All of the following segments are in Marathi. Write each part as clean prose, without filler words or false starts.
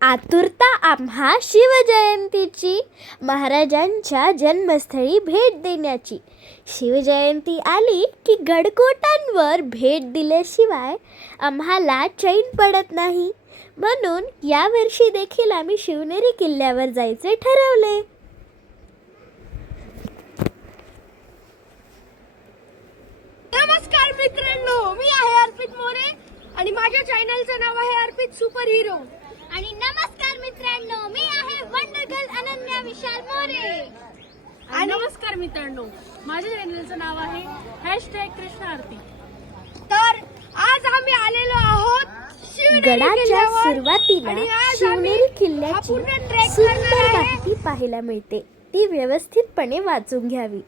आतुरता आम्हा शिवजयंतीची, महाराजांच्या जन्मस्थळी भेट देण्याची. शिवजयंती आली की गडकोटांवर भेट दिल्याशिवाय आम्हाला चैन पडत नाही. म्हणून यावर्षी देखील आम्ही शिवनेरी किल्ल्यावर जायचे ठरवले. नमस्कार मित्रांनो, मी आहे अर्पित मोरे आणि माझ्या चॅनलचं नाव आहे अर्पित सुपर हिरो. आणि नमस्कार मित्रांनो, मी आहे वंडर गर्ल अनन्या विशाल मोरे. आणि नमस्कार मित्रांनो, माझ्या चॅनलचं नाव आहे #कृष्ण आरती. तर आज आम्ही आलेलो आहोत गडाच्या सुरुवातीला शिवनेरी किल्ल्याची सुंदर माहिती पाहायला मिळते. ती व्यवस्थितपणे वाचून घ्यावी.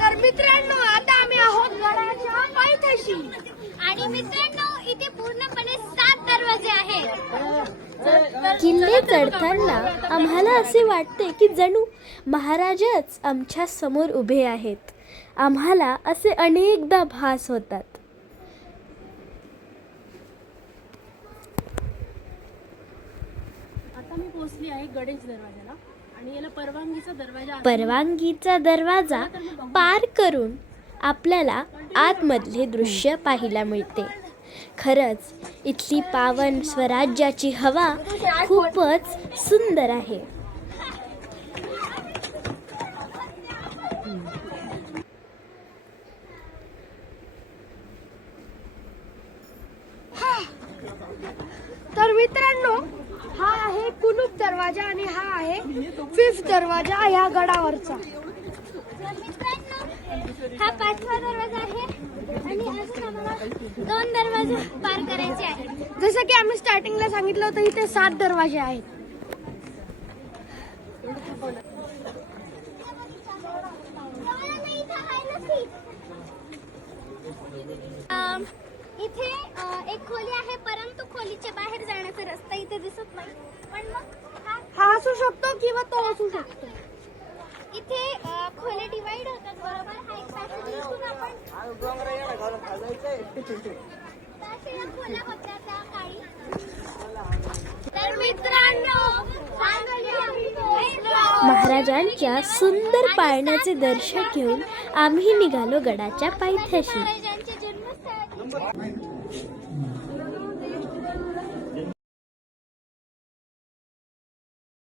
तर मित्रांनो, आता आम्ही आहोत गडाच्या पायथ्याशी. आणि मित्रांनो, इथे पूर्णपणे 7 दरवाजे आहेत. किल्ले चढताना आम्हाला असे वाटते की जणू महाराजच आमच्या समोर उभे आहेत. आम्हाला असे अनेकदा भास होतात. आता मी पोहोचली आहे गणेश दरवाजाला आणि याला परवानगीचा दरवाजा पार करून आपल्याला आतमधले दृश्य पाहायला मिळते. खरंच इथली पावन स्वराज्याची हवा खूपच सुंदर आहे. तर मित्रांनो, हा आहे कुलूप दरवाजा आणि हा आहे 5th दरवाजा या गडावरचा. हा 5वा दरवाजा आहे आणि अजून आम्हाला 2 दरवाजे पार करायचे आहेत. जसं की आम्ही स्टार्टिंगला सांगितलं होतं, इथे 7 दरवाजे आहेत. इथे एक खोली आहे, परंतु खोलीच्या बाहेर जाण्याचा रस्ता इथे दिसत नाही. पण मग हा असू शकतो किंवा तो असू शकतो. इथे खोल्या डिवाइड होतात बरोबर. हा एक पॅसेज इथून आपण तशा या खोल्या होत्या त्या काळी. तर मित्रांनो, फायनली आम्ही पोहोचलो. महाराजांच्या सुंदर पाळण्याचे दर्शन घेऊन आम्ही निघालो गडाच्या पायथ्याशी. महाराजांच्या जन्मस्थळाची